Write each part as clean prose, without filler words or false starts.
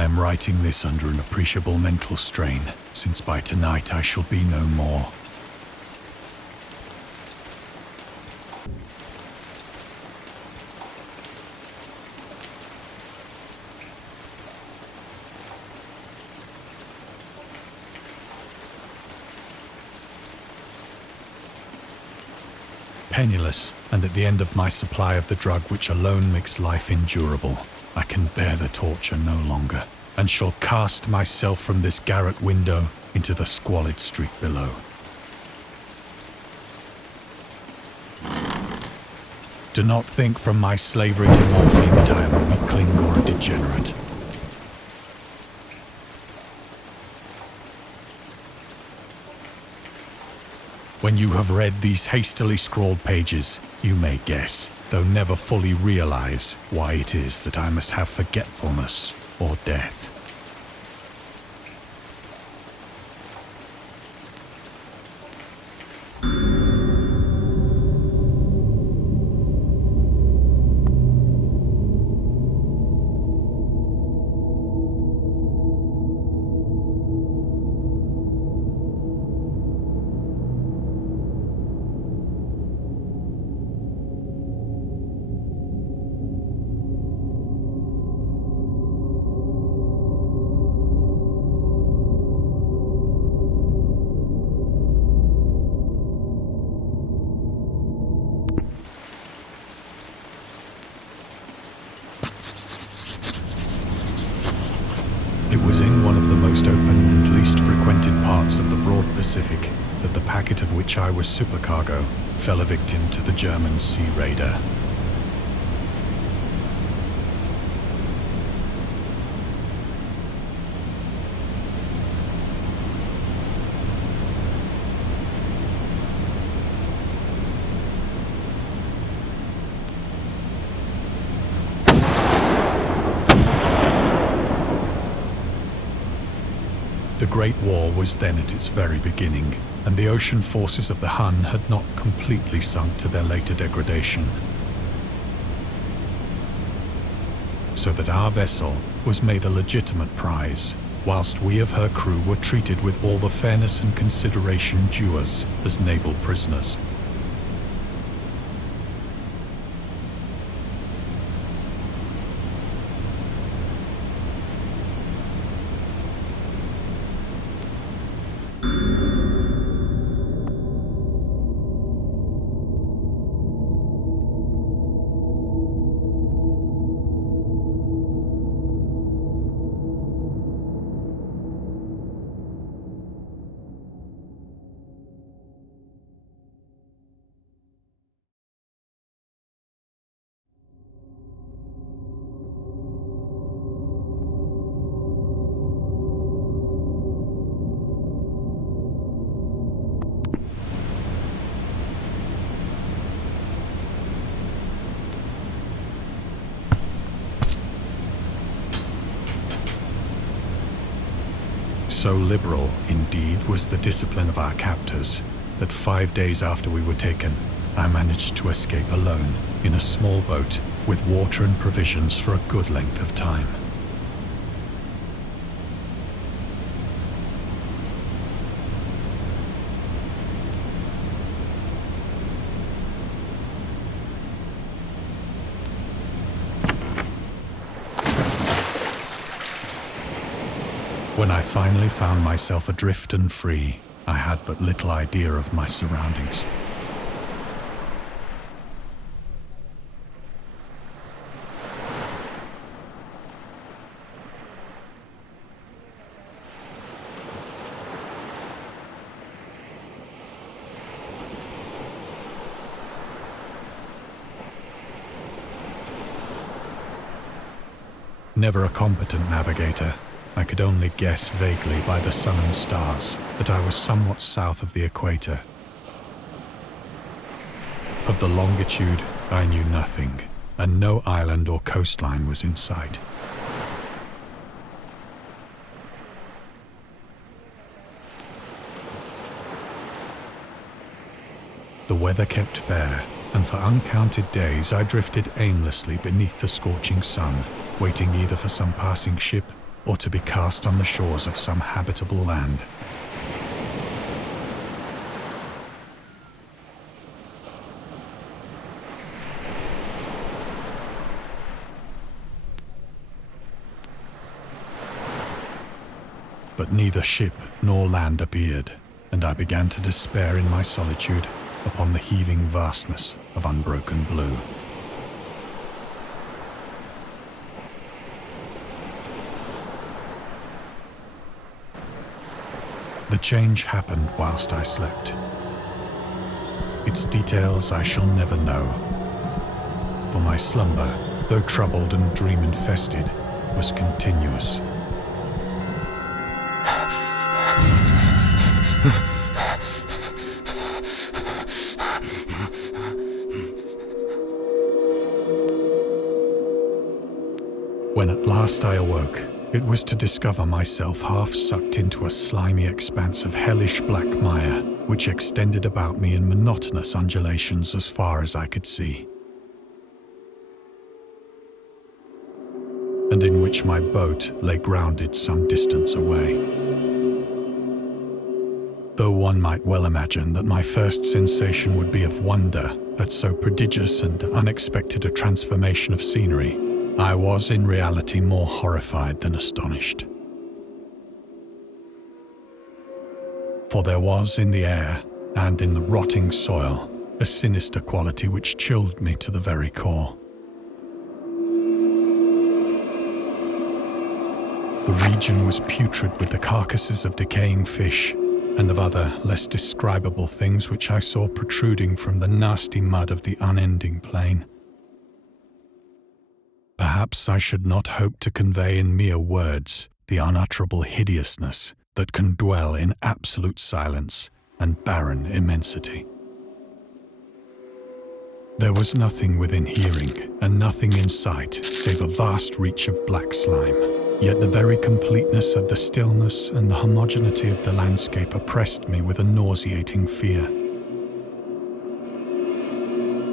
I am writing this under an appreciable mental strain, since by tonight I shall be no more. Penniless, and at the end of my supply of the drug which alone makes life endurable, I can bear the torture no longer, and shall cast myself from this garret window into the squalid street below. Do not think from my slavery to morphine that I am a weakling or a degenerate. When you have read these hastily scrawled pages, you may guess, though never fully realize, why it is that I must have forgetfulness or death. It was in one of the most open and least frequented parts of the broad Pacific that the packet of which I was supercargo fell a victim to the German sea raider. The Great War was then at its very beginning, and the ocean forces of the Hun had not completely sunk to their later degradation. So that our vessel was made a legitimate prize, whilst we of her crew were treated with all the fairness and consideration due us as naval prisoners. So liberal, indeed, was the discipline of our captors, that 5 days after we were taken, I managed to escape alone in a small boat with water and provisions for a good length of time. When I finally found myself adrift and free, I had but little idea of my surroundings. Never a competent navigator, I could only guess vaguely by the sun and stars that I was somewhat south of the equator. Of the longitude, I knew nothing, and no island or coastline was in sight. The weather kept fair, and for uncounted days I drifted aimlessly beneath the scorching sun, waiting either for some passing ship or to be cast on the shores of some habitable land. But neither ship nor land appeared, and I began to despair in my solitude upon the heaving vastness of unbroken blue. The change happened whilst I slept. Its details I shall never know, for my slumber, though troubled and dream-infested, was continuous. When at last I awoke, it was to discover myself half sucked into a slimy expanse of hellish black mire, which extended about me in monotonous undulations as far as I could see, and in which my boat lay grounded some distance away. Though one might well imagine that my first sensation would be of wonder at so prodigious and unexpected a transformation of scenery, I was in reality more horrified than astonished. For there was in the air and in the rotting soil a sinister quality which chilled me to the very core. The region was putrid with the carcasses of decaying fish and of other less describable things which I saw protruding from the nasty mud of the unending plain. Perhaps I should not hope to convey in mere words the unutterable hideousness that can dwell in absolute silence and barren immensity. There was nothing within hearing and nothing in sight save a vast reach of black slime, yet the very completeness of the stillness and the homogeneity of the landscape oppressed me with a nauseating fear.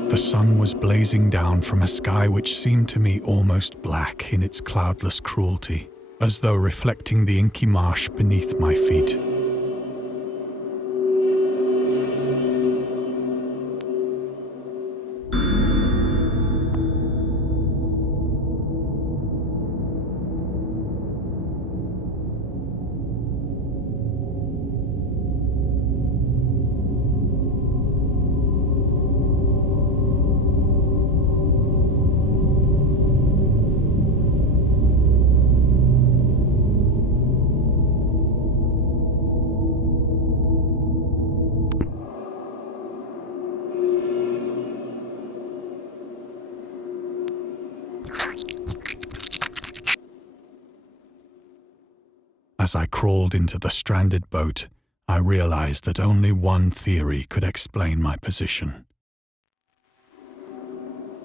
The sun was blazing down from a sky which seemed to me almost black in its cloudless cruelty, as though reflecting the inky marsh beneath my feet. As I crawled into the stranded boat, I realized that only one theory could explain my position.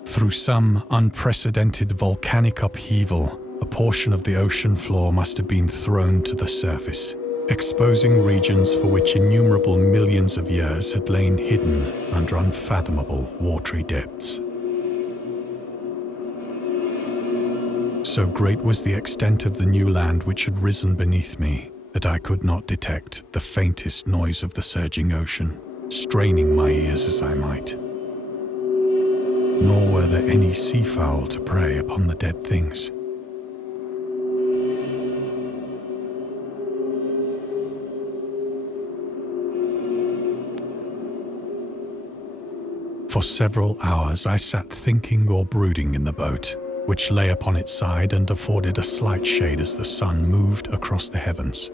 Through some unprecedented volcanic upheaval, a portion of the ocean floor must have been thrown to the surface, exposing regions for which innumerable millions of years had lain hidden under unfathomable watery depths. So great was the extent of the new land which had risen beneath me that I could not detect the faintest noise of the surging ocean, straining my ears as I might. Nor were there any seafowl to prey upon the dead things. For several hours I sat thinking or brooding in the boat, which lay upon its side and afforded a slight shade as the sun moved across the heavens.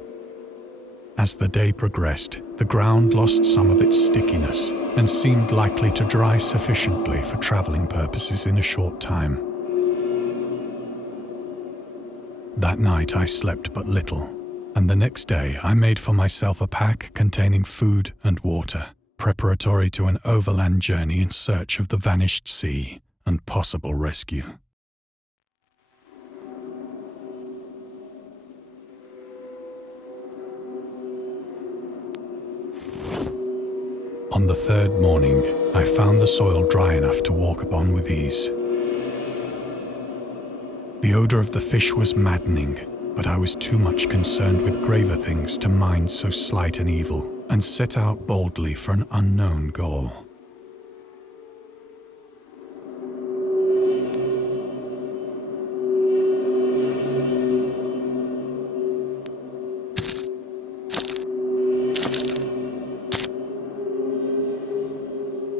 As the day progressed, the ground lost some of its stickiness and seemed likely to dry sufficiently for traveling purposes in a short time. That night I slept but little, and the next day I made for myself a pack containing food and water, preparatory to an overland journey in search of the vanished sea and possible rescue. On the third morning, I found the soil dry enough to walk upon with ease. The odor of the fish was maddening, but I was too much concerned with graver things to mind so slight an evil, and set out boldly for an unknown goal.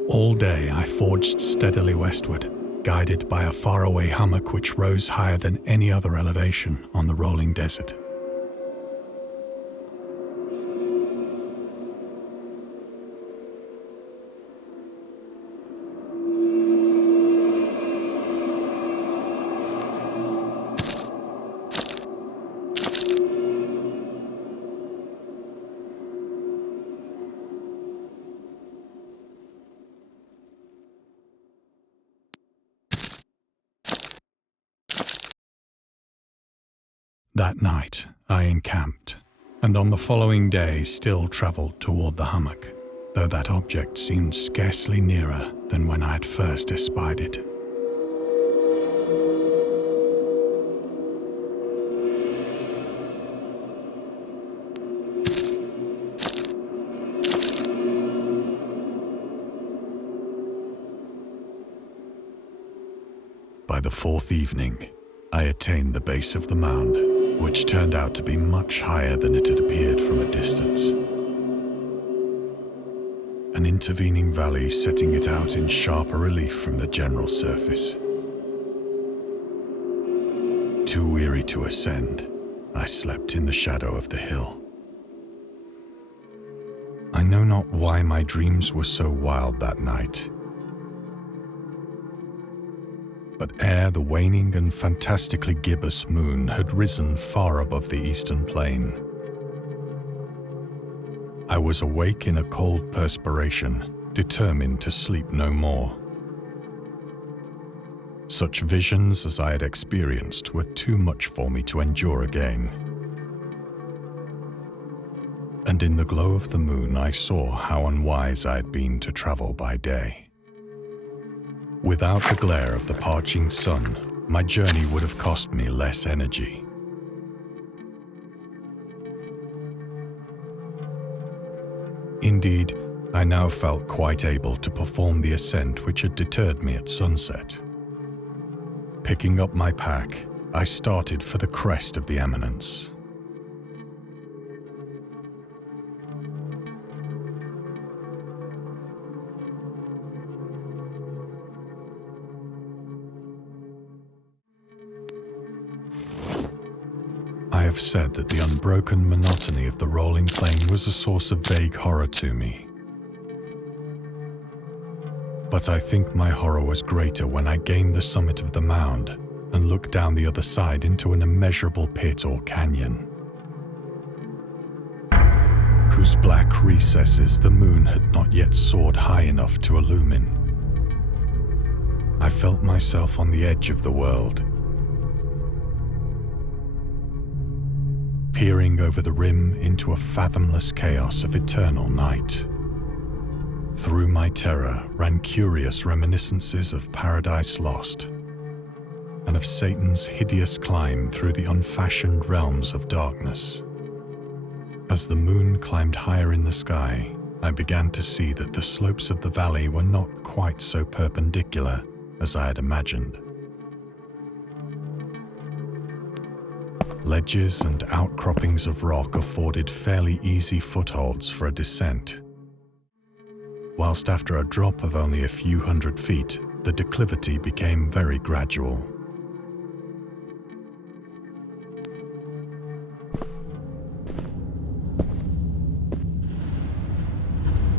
All day I forged steadily westward, guided by a faraway hummock which rose higher than any other elevation on the rolling desert. That night, I encamped, and on the following day still travelled toward the hummock, though that object seemed scarcely nearer than when I had first espied it. By the fourth evening, I attained the base of the mound, which turned out to be much higher than it had appeared from a distance. An intervening valley setting it out in sharper relief from the general surface. Too weary to ascend, I slept in the shadow of the hill. I know not why my dreams were so wild that night. But ere the waning and fantastically gibbous moon had risen far above the eastern plain, I was awake in a cold perspiration, determined to sleep no more. Such visions as I had experienced were too much for me to endure again. And in the glow of the moon I saw how unwise I had been to travel by day. Without the glare of the parching sun, my journey would have cost me less energy. Indeed, I now felt quite able to perform the ascent which had deterred me at sunset. Picking up my pack, I started for the crest of the eminence. I have said that the unbroken monotony of the rolling plain was a source of vague horror to me. But I think my horror was greater when I gained the summit of the mound and looked down the other side into an immeasurable pit or canyon, whose black recesses the moon had not yet soared high enough to illumine. I felt myself on the edge of the world, peering over the rim into a fathomless chaos of eternal night. Through my terror ran curious reminiscences of Paradise Lost, and of Satan's hideous climb through the unfashioned realms of darkness. As the moon climbed higher in the sky, I began to see that the slopes of the valley were not quite so perpendicular as I had imagined. Ledges and outcroppings of rock afforded fairly easy footholds for a descent, whilst after a drop of only a few hundred feet, the declivity became very gradual.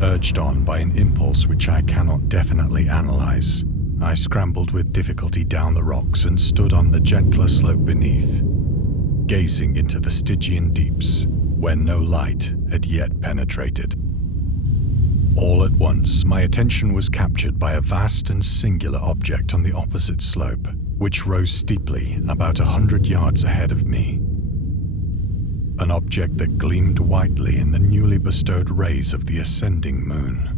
Urged on by an impulse which I cannot definitely analyze, I scrambled with difficulty down the rocks and stood on the gentler slope beneath, gazing into the Stygian deeps, where no light had yet penetrated. All at once, my attention was captured by a vast and singular object on the opposite slope, which rose steeply about 100 yards ahead of me. An object that gleamed whitely in the newly bestowed rays of the ascending moon.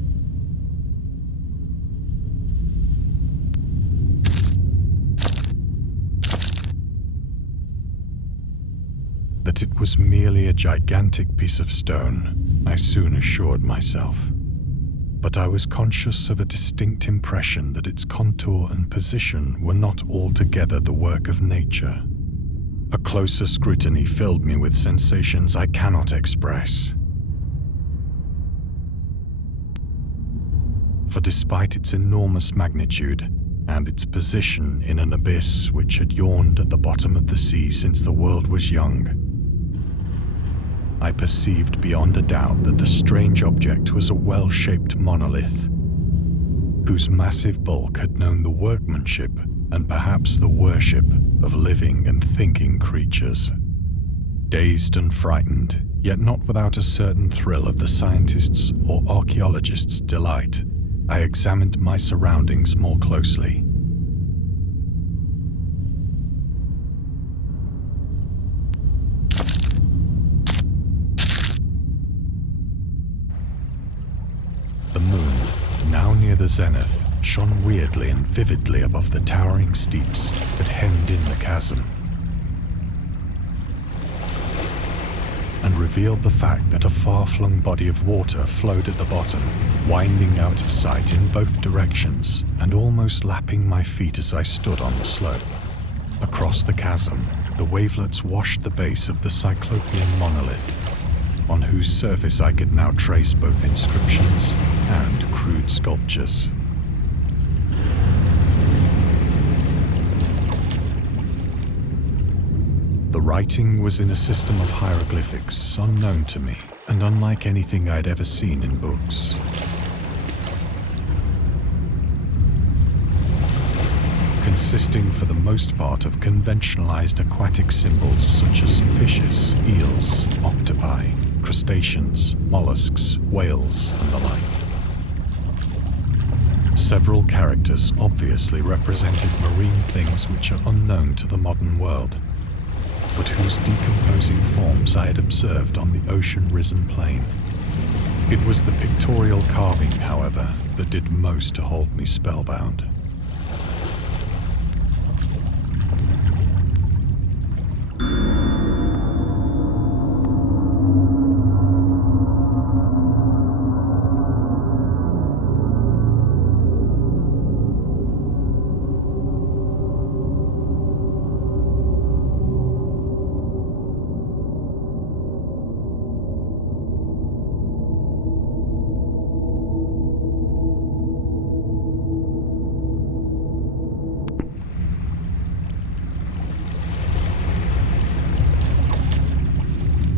That it was merely a gigantic piece of stone, I soon assured myself. But I was conscious of a distinct impression that its contour and position were not altogether the work of nature. A closer scrutiny filled me with sensations I cannot express. For despite its enormous magnitude, and its position in an abyss which had yawned at the bottom of the sea since the world was young, I perceived beyond a doubt that the strange object was a well-shaped monolith, whose massive bulk had known the workmanship and perhaps the worship of living and thinking creatures. Dazed and frightened, yet not without a certain thrill of the scientist's or archaeologist's delight, I examined my surroundings more closely. The moon, now near the zenith, shone weirdly and vividly above the towering steeps that hemmed in the chasm, and revealed the fact that a far-flung body of water flowed at the bottom, winding out of sight in both directions and almost lapping my feet as I stood on the slope. Across the chasm, the wavelets washed the base of the Cyclopean monolith, on whose surface I could now trace both inscriptions and crude sculptures. The writing was in a system of hieroglyphics unknown to me and unlike anything I'd ever seen in books. Consisting for the most part of conventionalized aquatic symbols such as fishes, eels, octopi, crustaceans, mollusks, whales, and the like. Several characters obviously represented marine things which are unknown to the modern world, but whose decomposing forms I had observed on the ocean-risen plain. It was the pictorial carving, however, that did most to hold me spellbound.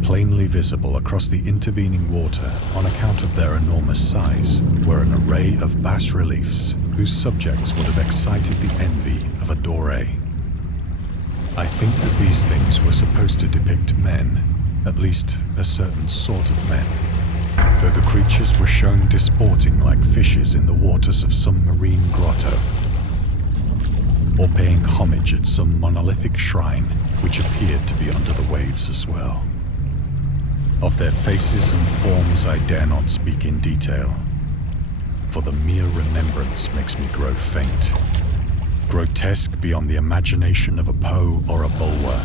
Plainly visible across the intervening water on account of their enormous size were an array of bas-reliefs whose subjects would have excited the envy of a doré. I think that these things were supposed to depict men, at least a certain sort of men, though the creatures were shown disporting like fishes in the waters of some marine grotto, or paying homage at some monolithic shrine which appeared to be under the waves as well. Of their faces and forms I dare not speak in detail, for the mere remembrance makes me grow faint, grotesque beyond the imagination of a Poe or a Bulwer.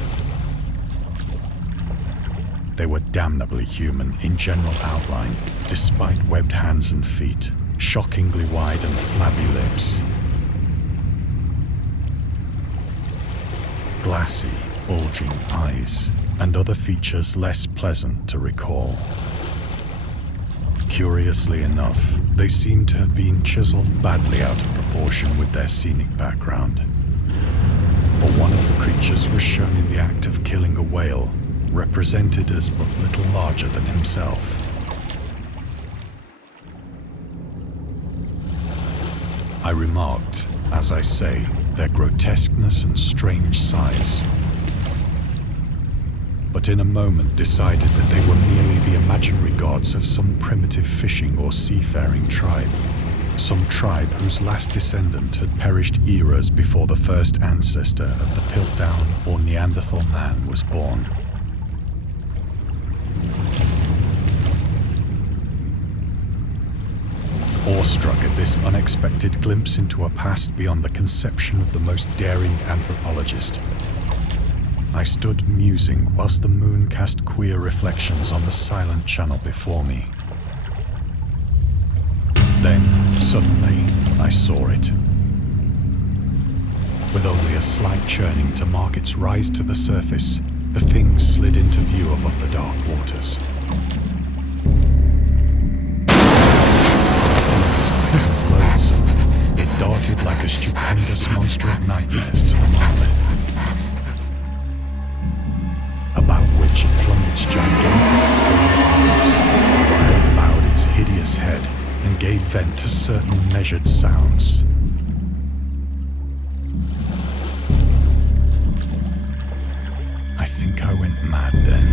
They were damnably human in general outline, despite webbed hands and feet, shockingly wide and flabby lips, glassy, bulging eyes, and other features less pleasant to recall. Curiously enough, they seem to have been chiseled badly out of proportion with their scenic background. For one of the creatures was shown in the act of killing a whale, represented as but little larger than himself. I remarked, as I say, their grotesqueness and strange size, but in a moment decided that they were merely the imaginary gods of some primitive fishing or seafaring tribe, some tribe whose last descendant had perished eras before the first ancestor of the Piltdown or Neanderthal man was born. Awestruck at this unexpected glimpse into a past beyond the conception of the most daring anthropologist, I stood musing whilst the moon cast queer reflections on the silent channel before me. Then, suddenly, I saw it. With only a slight churning to mark its rise to the surface, the thing slid into view above the dark waters. Loathsome, it darted like a stupendous monster of nightmares to the monolith, about which it flung its gigantic scaly arms, while it bowed its hideous head and gave vent to certain measured sounds. I think I went mad then.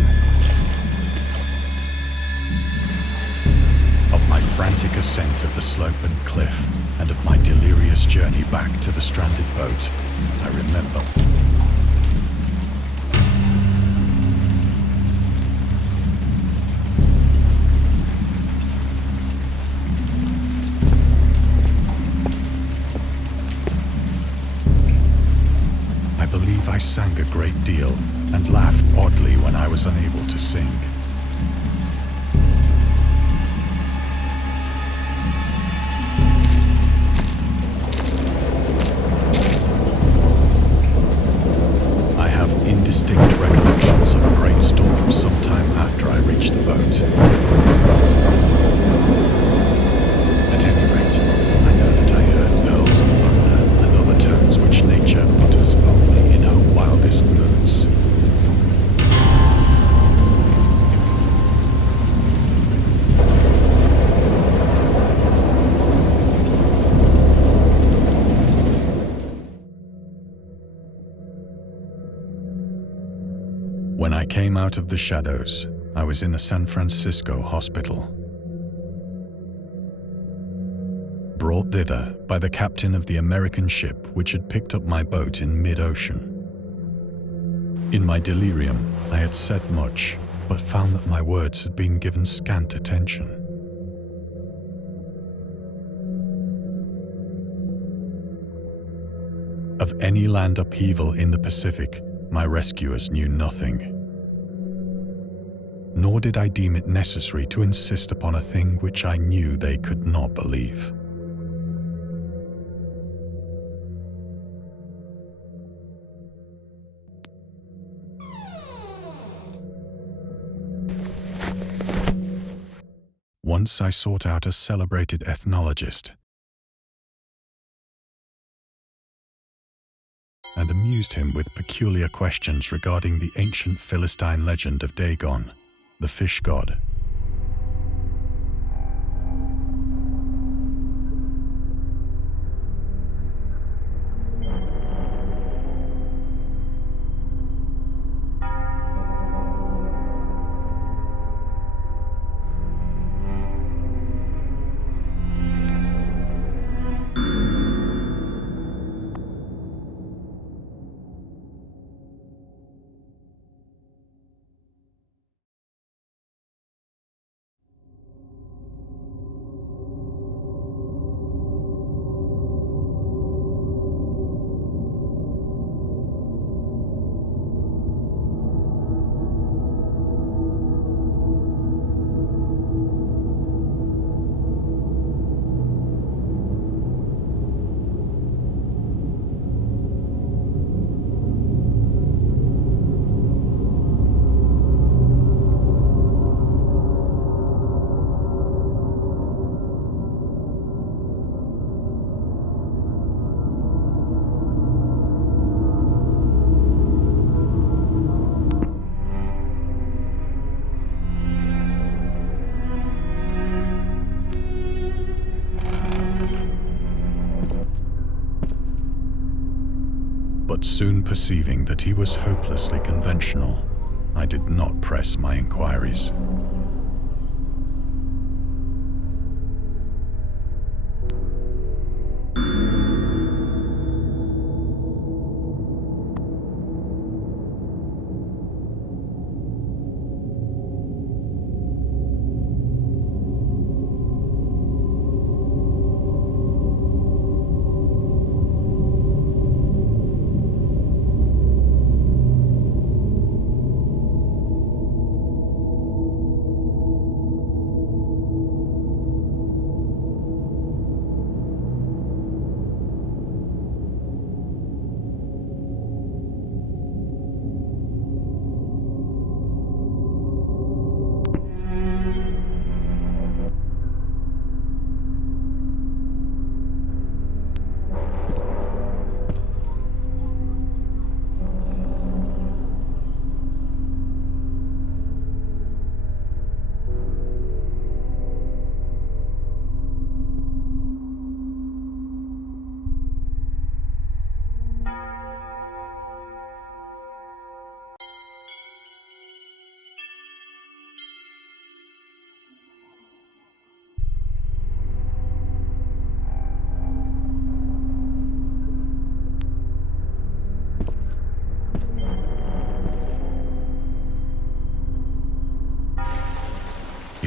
Of my frantic ascent of the slope and cliff, and of my delirious journey back to the stranded boat, I remember. I believe I sang a great deal and laughed oddly when I was unable to sing. I have indistinct recollections of a great storm sometime after I reached the boat. At any rate, I know that I heard pearls of thunder and other tones which nature utters only in her wildest moods. When I came out of the shadows, I was in a San Francisco hospital. Brought thither by the captain of the American ship which had picked up my boat in mid-ocean. In my delirium, I had said much, but found that my words had been given scant attention. Of any land upheaval in the Pacific, my rescuers knew nothing. Nor did I deem it necessary to insist upon a thing which I knew they could not believe. Once I sought out a celebrated ethnologist and amused him with peculiar questions regarding the ancient Philistine legend of Dagon, the fish god. But soon perceiving that he was hopelessly conventional, I did not press my inquiries.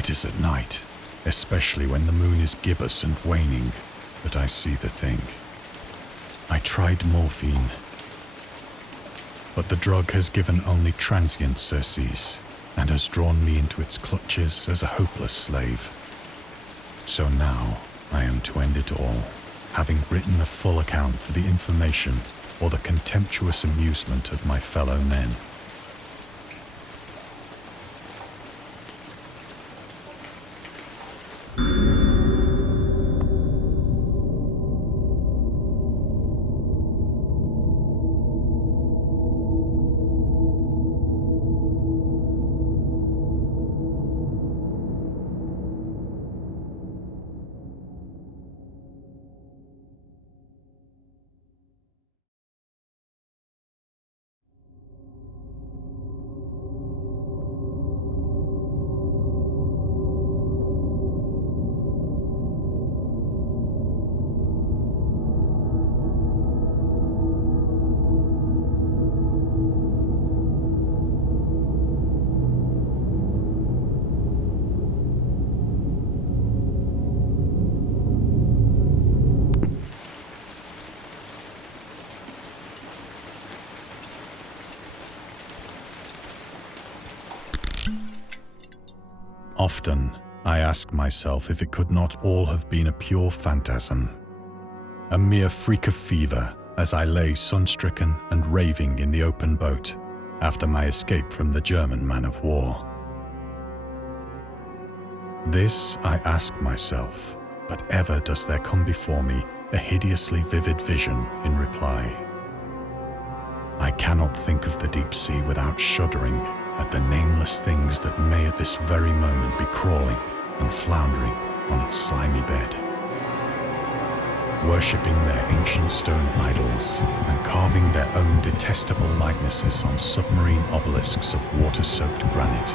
It is at night, especially when the moon is gibbous and waning, that I see the thing. I tried morphine, but the drug has given only transient surcease and has drawn me into its clutches as a hopeless slave. So now I am to end it all, having written a full account for the information or the contemptuous amusement of my fellow men. Often, I ask myself if it could not all have been a pure phantasm, a mere freak of fever as I lay sun-stricken and raving in the open boat after my escape from the German man-of-war. This I ask myself, but ever does there come before me a hideously vivid vision in reply. I cannot think of the deep sea without shuddering at the nameless things that may at this very moment be crawling and floundering on its slimy bed, worshipping their ancient stone idols and carving their own detestable likenesses on submarine obelisks of water-soaked granite.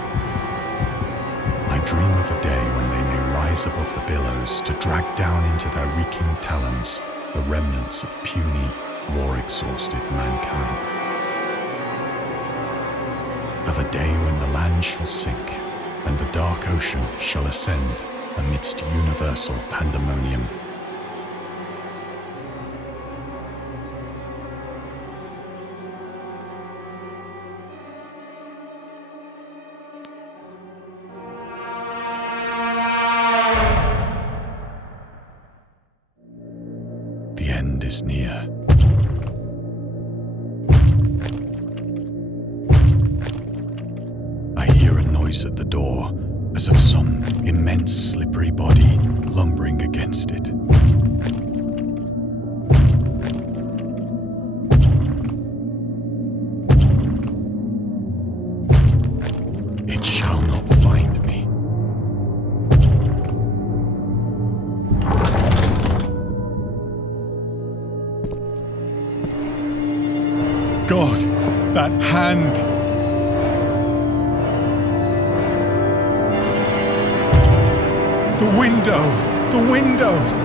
I dream of a day when they may rise above the billows to drag down into their reeking talons the remnants of puny, war-exhausted mankind. Of a day when the land shall sink and the dark ocean shall ascend amidst universal pandemonium. The end is near. At the door, as of some immense slippery body lumbering against it. It shall not find me. God, that hand! The window! The window!